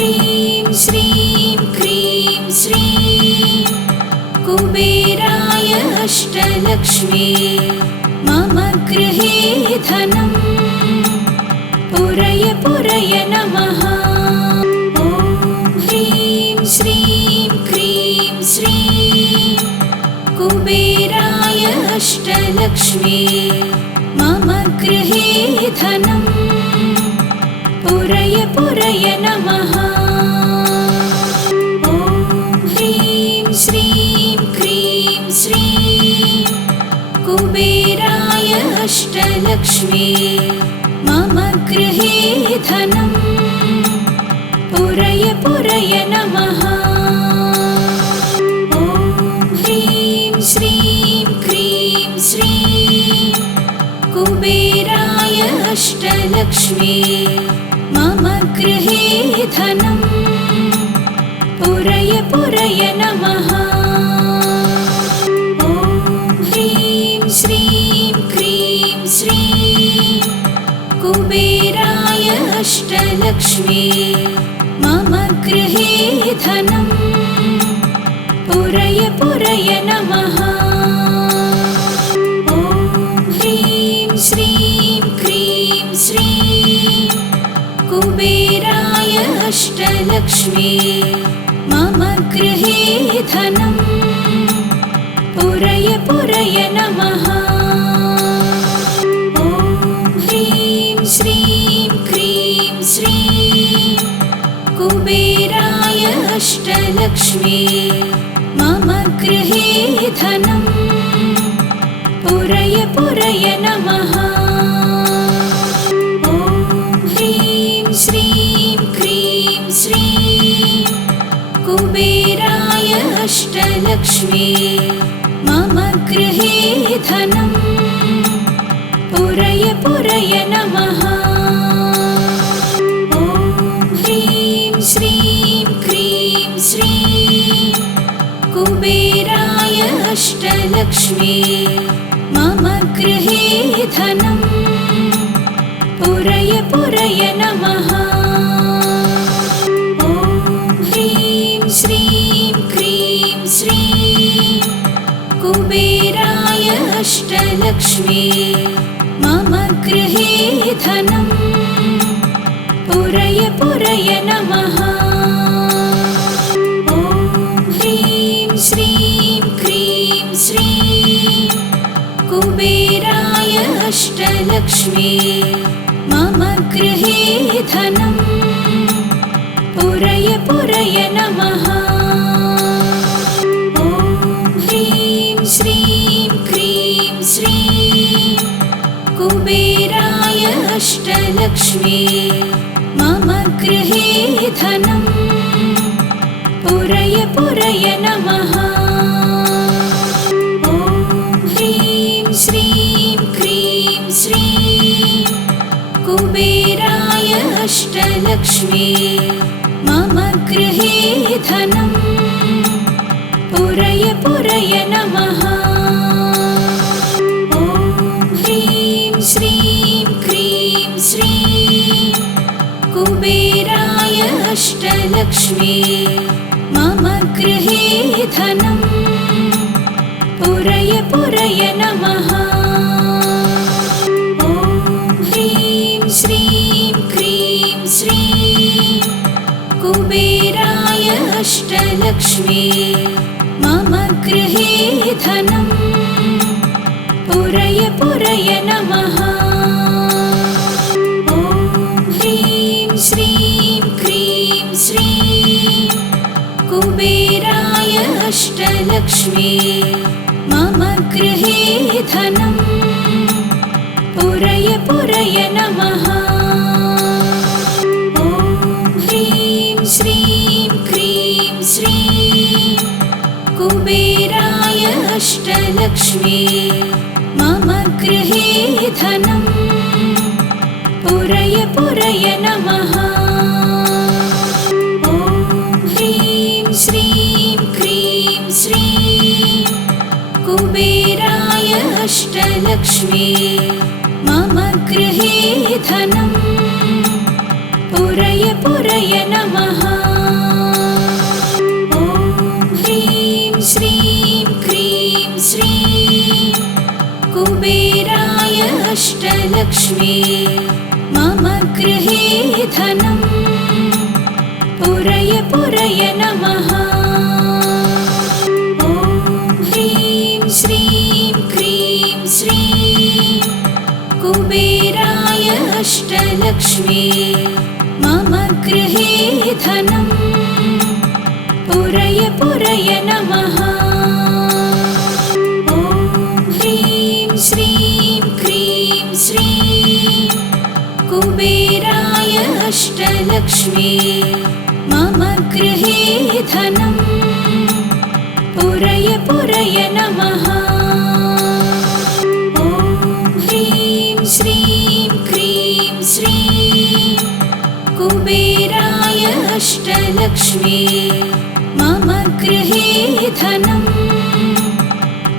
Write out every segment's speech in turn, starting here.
ह्रीं श्रीं क्रीं श्रीं कुबेराय अष्टलक्ष्मी मम गृहे धनं पुरय पुरय नमः। ॐ ह्रीं श्रीं क्रीं श्रीं कुबेराय अष्टलक्ष्मी मम गृहे धनं पुरय पुरय नमः। ॐ ह्रीं श्रीं क्रीं श्रीं कुबेराय अष्टलक्ष्मी मम गृहे धनं पुरय पुरय नमः। ॐ ह्रीं श्रीं क्रीं श्रीं कुबेराय अष्टलक्ष्मी मम गृहे धनं पुरय पुरय नमः। ॐ ह्रीं श्रीं क्रीं श्रीं कुबेराय अष्टलक्ष्मी मम गृहे धनं पुरय पुरय नमः। ॐ ह्रीं श्रीं क्रीं श्रीं कुबेराय अष्टलक्ष्मी मम गृहे धनं पुरय पुरय नमः। ॐ ह्रीं श्रीं क्रीं श्रीं कुबेराय अष्टलक्ष्मी मम गृहे धनं पुरय पुरय नमः। ॐ ह्रीं श्रीं क्रीं श्रीं कुबेराय अष्टलक्ष्मी मम गृहे धनं पुरय पुरय नमः। ॐ ह्रीं श्रीं क्रीं श्रीं कुबेराय अष्टलक्ष्मी मम गृहे धनं पुरय पुरय नमः। ॐ ह्रीं श्रीं क्रीं श्रीं कुबेराय अष्टलक्ष्मी मम गृहे धनं पुरय पुरय नमः। ॐ ह्रीं श्रीं क्रीं श्रीं कुबेराय अष्टलक्ष्मी मम गृहे धनं पुरय पुरय नमः। ॐ ह्रीं श्रीं क्रीं श्रीं कुबेराय अष्टलक्ष्मी मम गृहे धनं पुरय पुरय नमः। ॐ ह्रीं श्रीं क्रीं श्रीं कुबेराय अष्टलक्ष्मी मम गृहे धनं पुरय पुरय नमः। ॐ ह्रीं श्रीं क्रीं श्रीं कुबेराय अष्टलक्ष्मी मम गृहे धनं पुरय पुरय नमः। ॐ ह्रीं श्रीं क्रीं श्रीं कुबेराय अष्टलक्ष्मी मम गृहे धनं पुरय पुरय नमः। ॐ ह्रीं श्रीं क्रीं श्रीं कुबेराय अष्टलक्ष्मी मम गृहे धनं पुरय पुरय नमः। ॐ ह्रीं श्रीं क्रीं श्रीं कुबेराय अष्टलक्ष्मी मम गृहे धनं पुरय पुरय नमः। ॐ ह्रीं श्रीं क्रीं श्रीं कुबेराय अष्टलक्ष्मी मम गृहे धनं पुरय पुरय नमः। ॐ ह्रीं श्रीं क्रीं श्रीं कुबेराय अष्टलक्ष्मी मम गृहे धनम् पुरय पुरय नमः। ॐ ह्रीं श्रीं क्रीं श्रीं कुबेराय अष्टलक्ष्मी मम गृहे धनम् पुरय पुरय नमः। ॐ ह्रीं श्रीं क्रीं श्रीं कुबेराय अष्टलक्ष्मी मम गृहे धनम् पुरय पुरय नमः। ॐ ह्रीं श्रीं क्रीं श्रीं कुबेराय अष्टलक्ष्मी मम गृहे धनम्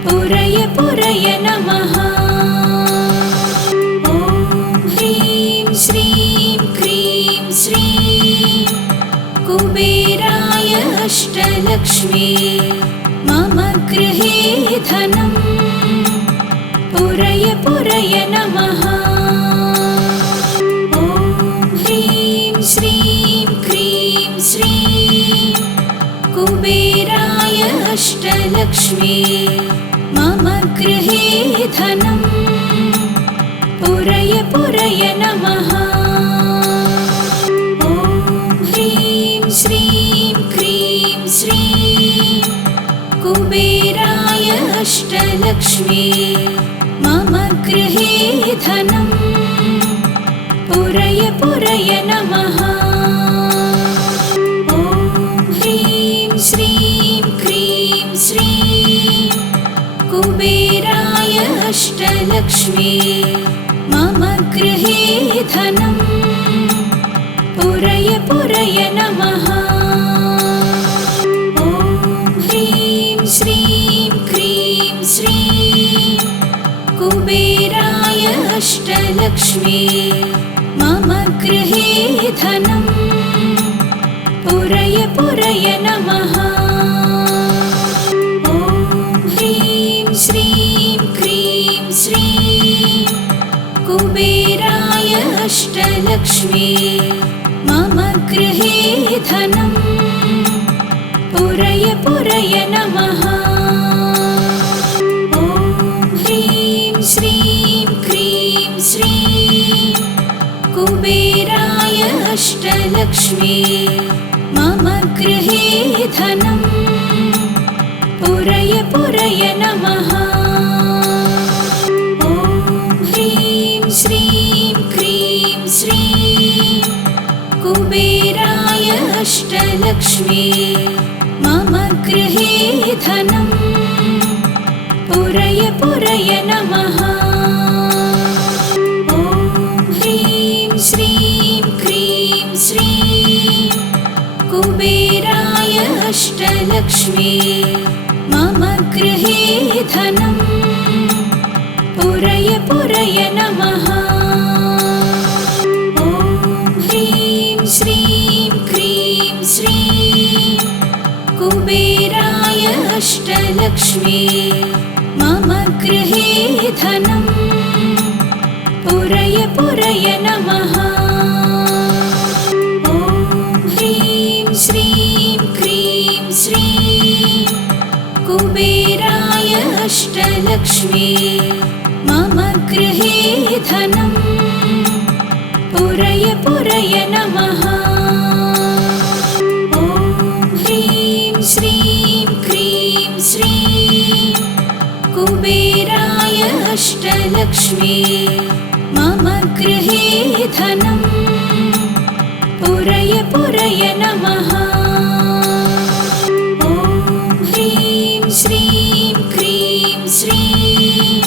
पुरय पुरय नमः। ॐ ह्रीं श्रीं क्रीं श्रीं कुबेराय अष्टलक्ष्मी मम गृहे धनम् पुरय पुरय नमः। ॐ ह्रीं श्रीं क्रीं श्रीं कुबेराय अष्टलक्ष्मी मम गृहे धनम् पुरय पुरय नमः। ॐ ह्रीं श्रीं क्रीं श्रीं कुबेराय अष्टलक्ष्मी मम गृहे धनम् पुरय पुरय नमः। ॐ ह्रीं श्रीं क्रीं श्रीं कुबेराय अष्टलक्ष्मी मम गृहे धनम् पुरय पुरय नमः। ॐ ह्रीं श्रीं क्रीं श्रीं कुबेराय अष्टलक्ष्मी मम गृहे धनम् पुरय पुरय नमः। ॐ ह्रीं श्रीं क्रीं श्रीं कुबेराय अष्टलक्ष्मी मम गृहे धनम् पुरय पुरय नमः। ॐ ह्रीं श्रीं क्रीं श्रीं कुबेराय अष्टलक्ष्मी मम गृहे धनम् पुरय पुरय नमः। ॐ ह्रीं श्रीं क्रीं श्रीं कुबेराय अष्टलक्ष्मी मम गृहे धनम् पुरय पुरय नमः। ॐ ह्रीं श्रीं क्रीं श्रीं कुबेराय अष्टलक्ष्मी मम गृहे धनम् पुरय पुरय नमः। ॐ ह्रीं श्रीं क्रीं श्रीं कुबेराय अष्टलक्ष्मी मम गृहे धनम् पुरय पुरय नमः। ॐ ह्रीं श्रीं क्रीं श्रीं कुबेराय अष्टलक्ष्मी मम गृहे धनम् पुरय पुरय नमः। ॐ ह्रीं श्रीं क्रीं श्रीं कुबेराय अष्टलक्ष्मी मम गृहे धनम् पुरय पुरय नमः। ॐ ह्रीं श्रीं क्रीं श्रीं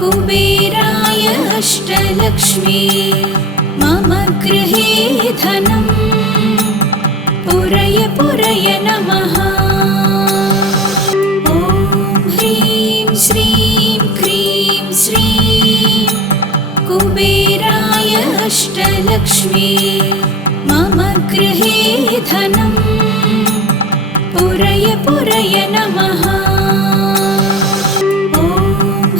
कुबेराय अष्टलक्ष्मी मम गृहे धनम् पुरय पुरय नमः। ॐ ह्रीं श्रीं क्रीं श्रीं कुबेराय अष्टलक्ष्मी मम गृहे धनं पुरय पुरय नमः। ॐ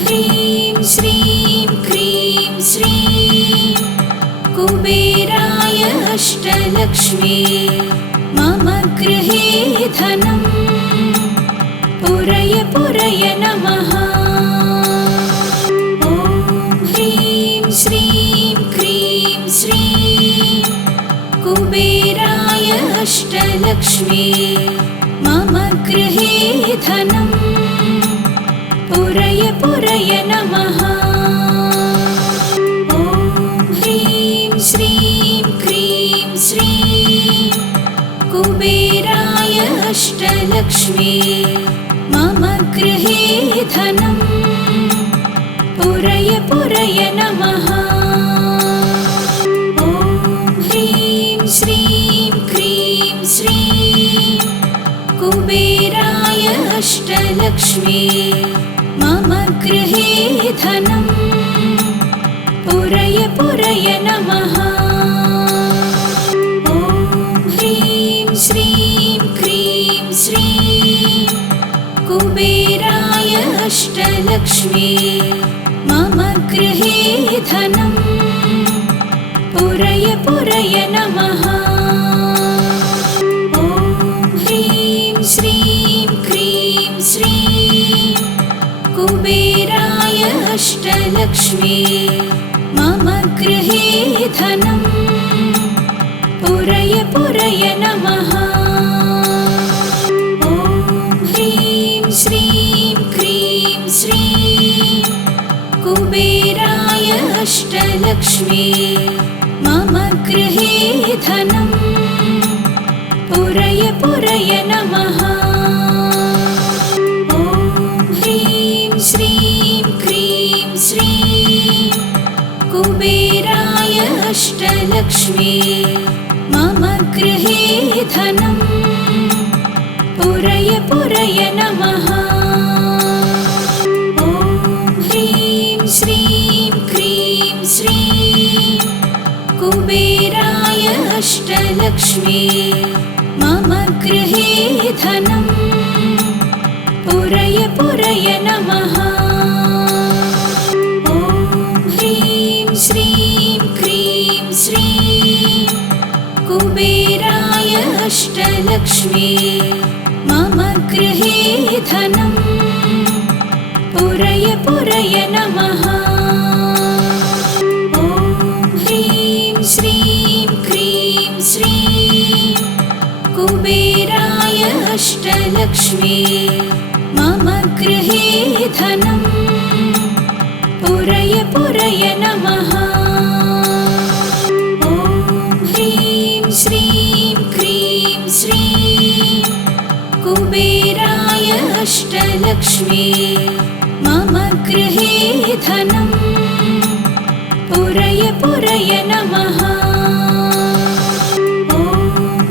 ह्रीं श्रीं क्रीं श्रीं कुबेराय अष्टलक्ष्मी मम गृहे धनं पुरय पुरय नमः। ॐ ह्रीं श्रीं क्रीं श्रीं कुबेराय अष्टलक्ष्मी मम गृहे धनं पुरय पुरय नमः। ॐ ह्रीं श्रीं क्रीं श्रीं कुबेराय अष्टलक्ष्मी मम गृहे धनं पुरय पुरय नमः। ॐ ह्रीं श्रीं क्रीं श्रीं कुबेराय अष्टलक्ष्मी मम गृहे धनं पुरय पुरय नमः। ॐ ह्रीं श्रीं क्रीं श्रीं कुबेराय अष्टलक्ष्मी मम गृहे धनं पुरय पुरय नमः। ॐ ह्रीं श्रीं क्रीं श्रीं कुबेराय अष्टलक्ष्मी मम गृहे धनं पुरय पुरय नमः। ॐ ह्रीं श्रीं क्रीं श्रीं कुबेराय अष्टलक्ष्मी मम गृहे धनं पुरय पुरय नमः। ॐ ह्रीं श्रीं क्रीं श्रीं कुबेराय अष्टलक्ष्मी मम गृहे धनं पुरय पुरय नमः। ॐ ह्रीं श्रीं क्रीं श्रीं कुबेराय अष्टलक्ष्मी मम गृहे धनं पुरय पुरय नमः। ॐ ह्रीं श्रीं क्रीं श्रीं कुबेराय अष्टलक्ष्मी मम गृहे धनं पुरय पुरय नमः। ॐ ह्रीं श्रीं क्रीं श्रीं कुबेराय अष्टलक्ष्मी मम गृहे धनं पुरय पुरय नमः। ॐ ह्रीं श्रीं क्रीं श्रीं कुबेराय अष्टलक्ष्मी मम गृहे धनं पुरय पुरय नमः। ॐ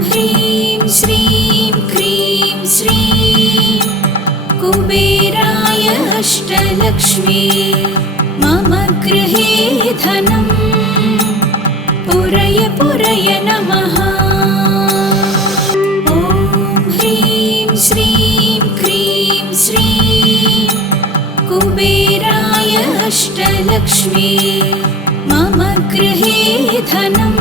ह्रीं श्रीं क्रीं श्रीं कुबेराय अष्टलक्ष्मी मम गृहे धनं पुरय पुरय नमः। ॐ ह्रीं श्रीं क्रीं श्रीं कुबेराय अष्टलक्ष्मी मम गृहे धनं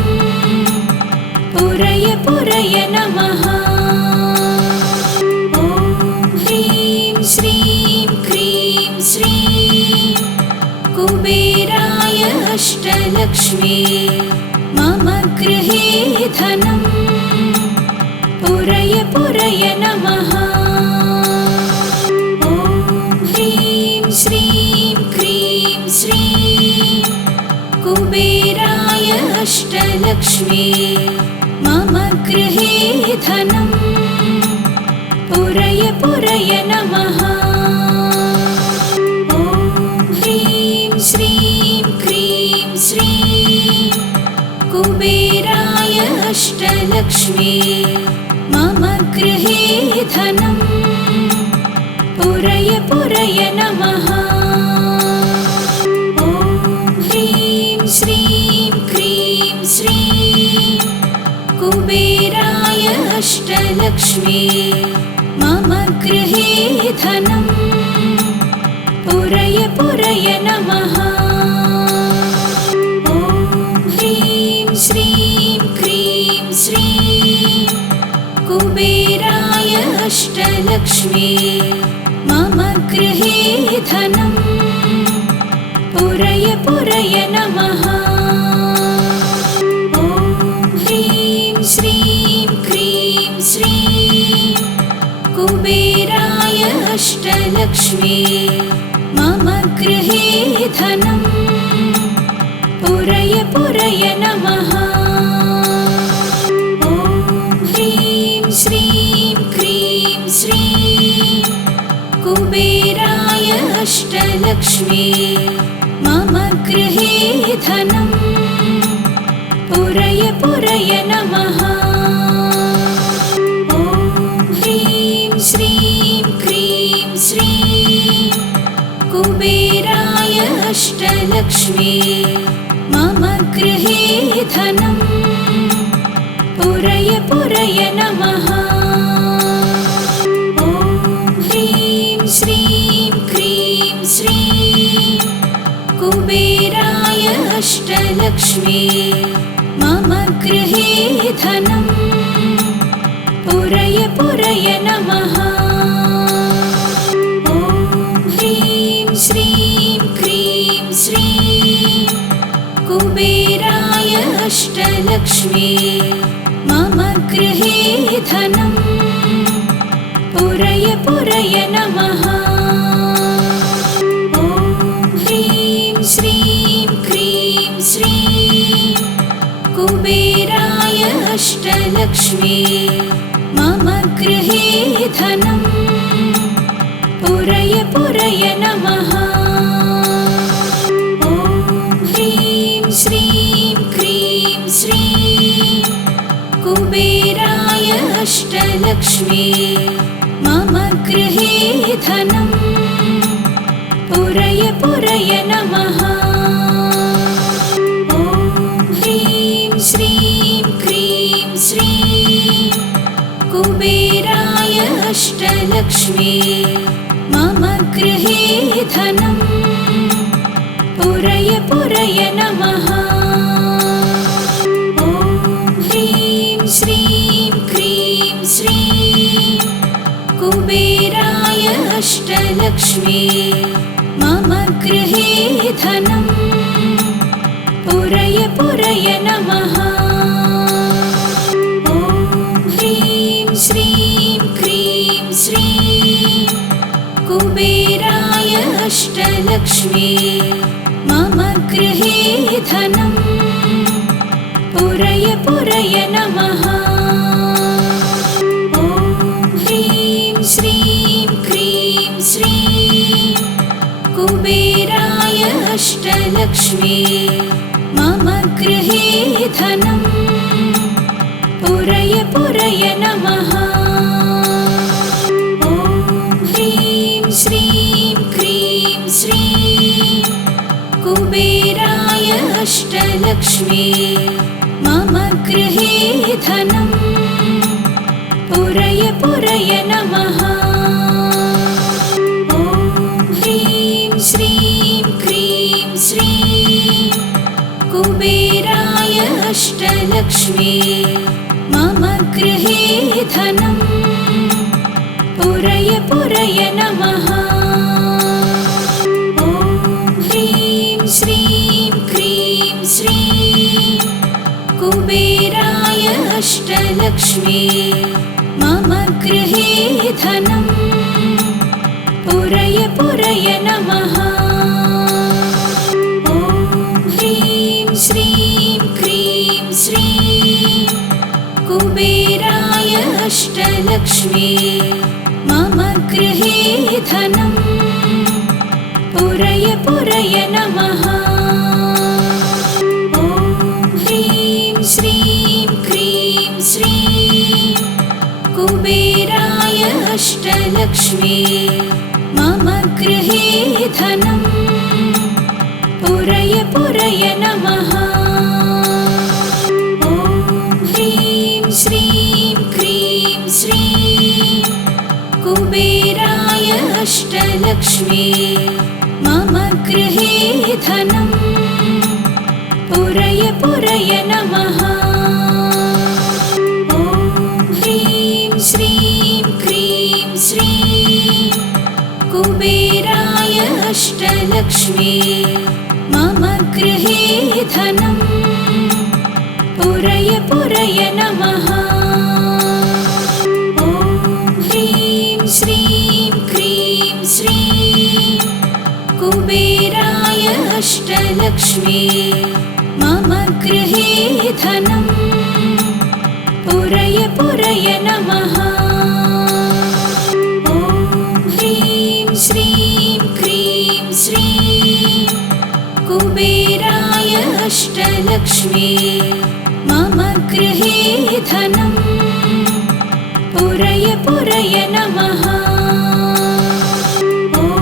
पुरय पुरय नमः। ॐ ह्रीं श्रीं क्रीं श्रीं कुबेराय अष्टलक्ष्मी मम गृहे धनं पुरय पुरय नमः। ॐ ह्रीं श्रीं क्रीं श्रीं कुबेराय अष्टलक्ष्मी मम गृहे धनं पुरय पुरय नमः। ॐ ह्रीं श्रीं क्रीं श्रीं कुबेराय अष्टलक्ष्मी मम गृहे धनं पुरय पुरय नमः। ॐ ह्रीं श्रीं क्रीं श्रीं कुबेराय अष्टलक्ष्मी मम गृहे धनम् पुरय पुरय नमः। ॐ ह्रीं श्रीं क्रीं श्रीं कुबेराय अष्टलक्ष्मी मम गृहे धनम् पुरय पुरय नमः। ॐ ह्रीं श्रीं क्रीं श्रीं कुबेराय अष्टलक्ष्मी मम गृहे धनम् पुरय पुरय नमः। ॐ ह्रीं श्रीं क्रीं श्रीं कुबेराय अष्टलक्ष्मी मम गृहे धनम् पुरय पुरय नमः। ॐ ह्रीं श्रीं क्रीं श्रीं कुबेराय अष्टलक्ष्मी मम गृहे धनम् पुरय पुरय नमः। ॐ ह्रीं श्रीं क्रीं श्रीं कुबेराय अष्टलक्ष्मी मम गृहे धनम् पुरय पुरय नमः। ॐ ह्रीं श्रीं क्रीं श्रीं कुबेराय अष्टलक्ष्मी मम गृहे धनम् पुरय पुरय नमः। ॐ ह्रीं श्रीं क्रीं श्रीं कुबेराय अष्टलक्ष्मी मम गृहे धनम् पुरय पुरय नमः। ॐ ह्रीं श्रीं क्रीं श्रीं कुबेराय अष्टलक्ष्मी मम गृहे धनम् पुरय पुरय नमः। ॐ ह्रीं श्रीं क्रीं श्रीं कुबेराय अष्टलक्ष्मी मम गृहे धनम् पुरय पुरय नमः। ॐ ह्रीं श्रीं क्रीं श्रीं कुबेराय अष्टलक्ष्मी मम गृहे धनम् पुरय पुरय नमः। ॐ ह्रीं श्रीं क्रीं श्रीं कुबेराय अष्टलक्ष्मी मम गृहे धनम् पुरय पुरय नमः। ॐ ह्रीं श्रीं क्रीं श्रीं कुबेराय अष्टलक्ष्मी मम गृहे धनम् पुरय पुरय नमः। ॐ ह्रीं श्रीं क्रीं श्रीं कुबेराय अष्टलक्ष्मी मम गृहे धनम् पुरय पुरय नमः। ॐ ह्रीं श्रीं क्रीं श्रीं कुबेराय अष्टलक्ष्मी मम गृहे धनम् पुरय पुरय नमः। ॐ ह्रीं श्रीं क्रीं श्रीं कुबेराय अष्टलक्ष्मी मम गृहे धनम् पुरय पुरय नमः। ॐ ह्रीं श्रीं क्रीं श्रीं कुबेराय अष्टलक्ष्मी मम गृहे धनम् पुरय पुरय नमः। ॐ ह्रीं श्रीं क्रीं श्रीं कुबेराय अष्टलक्ष्मी मम गृहे धनम् पुरय पुरय नमः। ॐ ह्रीं श्रीं क्रीं श्रीं कुबेराय अष्टलक्ष्मी मम गृहे धनं पुरय पुरय नमः। ॐ ह्रीं श्रीं क्रीं श्रीं कुबेराय अष्टलक्ष्मी मम गृहे धनं पुरय पुरय नमः। ॐ ह्रीं श्रीं क्रीं श्रीं कुबेराय अष्टलक्ष्मी मम गृहे धनं पुरय पुरय नमः। ॐ ह्रीं श्रीं क्रीं श्रीं कुबेराय अष्टलक्ष्मी मम गृहे धनं पुरय पुरय नमः। ॐ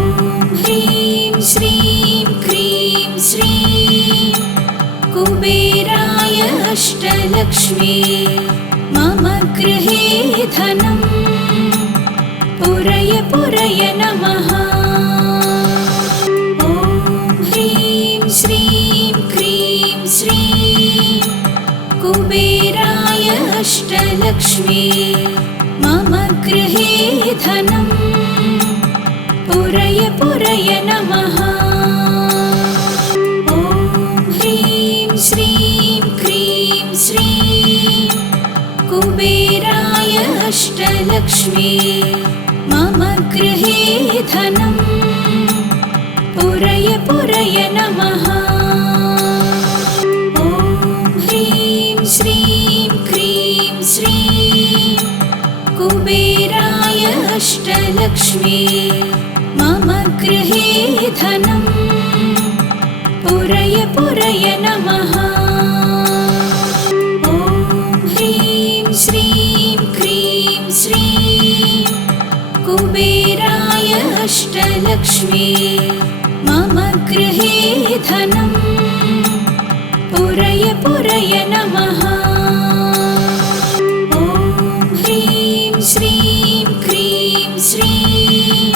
ह्रीं श्रीं क्रीं श्रीं कुबेराय अष्टलक्ष्मी मम गृहे धनं पुरय पुरय नमः। ॐ ह्रीं श्रीं क्रीं श्रीं कुबेराय अष्टलक्ष्मी मम गृहे धनं पुरय पुरय नमः। ॐ ह्रीं श्रीं क्रीं श्रीं कुबेराय अष्टलक्ष्मी मम गृहे धनं पुरय पुरय नमः। ॐ ह्रीं श्रीं क्रीं श्रीं कुबेराय अष्टलक्ष्मी मम गृहे धनं पुरय पुरय नमः। ॐ ह्रीं श्रीं क्रीं श्रीं कुबेराय अष्टलक्ष्मी मम गृहे धनं पुरय पुरय नमः। ॐ ह्रीं श्रीं क्रीं श्रीं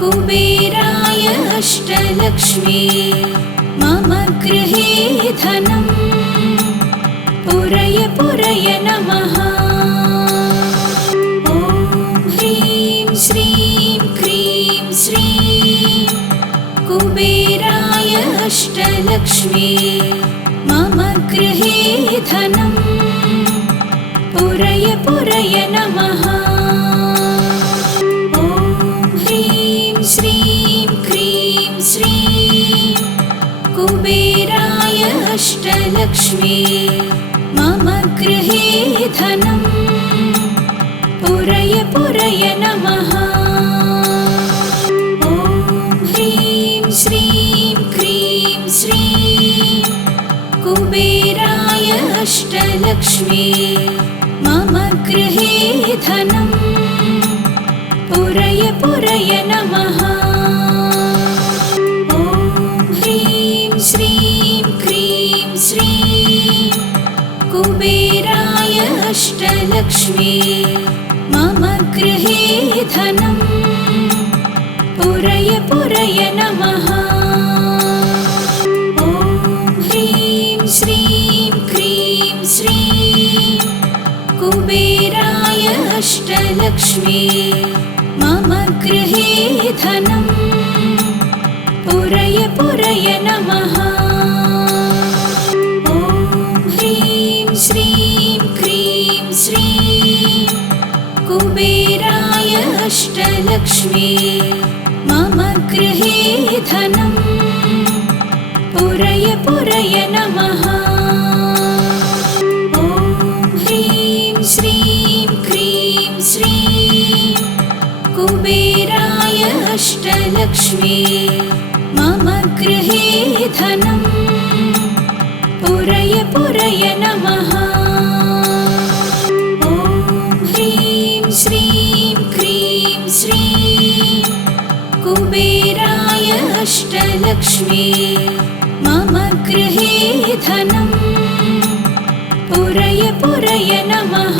कुबेराय अष्टलक्ष्मी मम गृहे धनं पुरय पुरय नमः। ॐ ह्रीं श्रीं क्रीं श्रीं कुबेराय अष्टलक्ष्मी मम गृहे धनं पुरय पुरय नमः। ॐ ह्रीं श्रीं क्रीं श्रीं कुबेराय अष्टलक्ष्मी मम गृहे धनं पुरय पुरय नमः। ॐ ह्रीं श्रीं क्रीं श्रीं कुबेराय अष्टलक्ष्मी मम गृहे धनं पुरय पुरय नमः। ॐ ह्रीं श्रीं क्रीं श्रीं कुबेराय अष्टलक्ष्मी मम गृहे धनं पुरय पुरय नमः। ॐ ह्रीं श्रीं क्रीं श्रीं कुबेराय अष्टलक्ष्मी मम गृहे धनं पुरय पुरय नमः। ॐ ह्रीं श्रीं क्रीं श्रीं कुबेराय अष्टलक्ष्मी मम गृहे धनं पुरय पुरय नमः। ॐ ह्रीं श्रीं क्रीं श्रीं कुबेराय अष्टलक्ष्मी मम गृहे धनं पुरय पुरय नमः। ॐ ह्रीं श्रीं क्रीं श्रीं कुबेराय अष्टलक्ष्मी मम गृहे धनं पुरय पुरय नमः।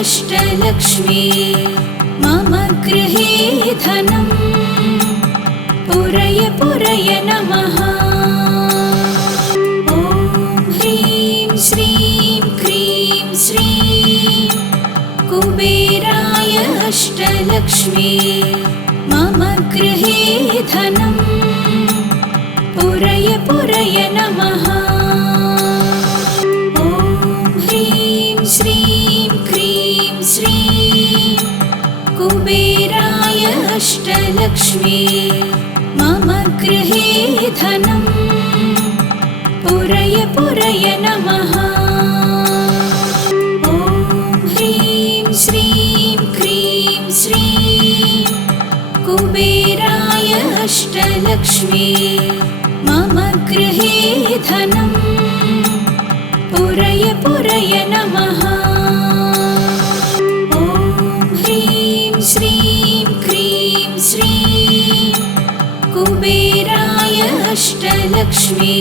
अष्टलक्ष्मी मम गृहे धनं पुरय पुरय नमः। ॐ ह्रीं श्रीं क्रीं श्रीं कुबेराय अष्टलक्ष्मी मम गृहे धनं पुरय पुरय नमः। ॐ ह्रीं श्रीं क्रीं श्रीं कुबेराय अष्टलक्ष्मी मम गृहे धनं पुरय पुरय नमः। ॐ ह्रीं श्रीं क्रीं श्रीं कुबेराय अष्टलक्ष्मी मम गृहे धनं पुरय पुरय नमः। ॐ ह्रीं श्रीं क्रीं श्रीं कुबेराय अष्टलक्ष्मी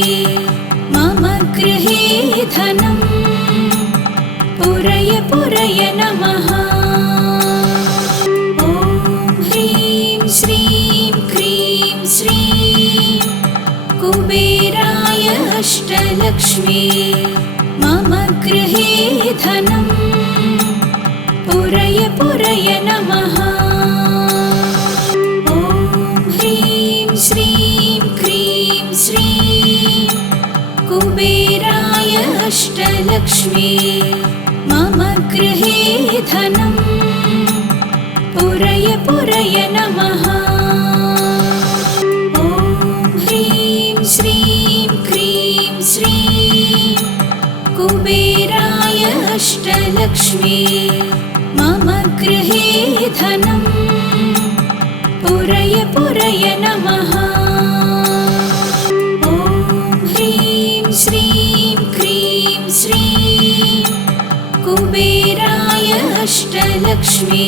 मम गृहे धनं पुरय पुरय नमः। ॐ ह्रीं श्रीं क्रीं श्रीं कुबेराय अष्टलक्ष्मी मम गृहे धनं पुरय पुरय नमः। ॐ ह्रीं श्रीं क्रीं श्रीं कुबेराय अष्टलक्ष्मी मम गृहे धनं पुरय पुरय नमः। ॐ ह्रीं श्रीं क्रीं श्रीं कुबेराय अष्टलक्ष्मी मम गृहे धनं पुरय पुरय नमः। ॐ ह्रीं श्रीं क्रीं श्रीं कुबेराय अष्टलक्ष्मी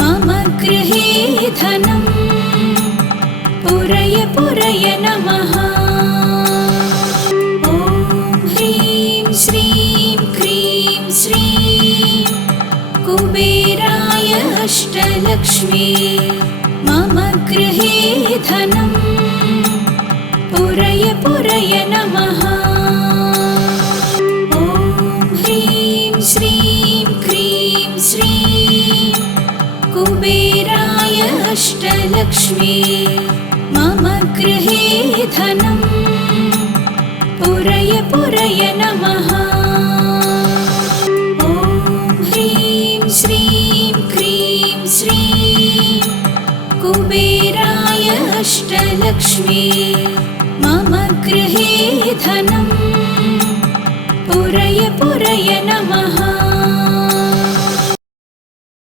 मम गृहे धनं पुरय पुरय नमः। ॐ ह्रीं श्रीं क्रीं श्रीं कुबेराय अष्टलक्ष्मी मम गृहे धनं पुरय पुरय नमः। ॐ ह्रीं श्रीं क्रीं श्रीं कुबेराय अष्टलक्ष्मी मम गृहे धनं पुरय पुरय नमः। ॐ ह्रीं श्रीं क्रीं श्रीं कुबेराय अष्टलक्ष्मी मम गृहे धनं पुरय पुरय नमः।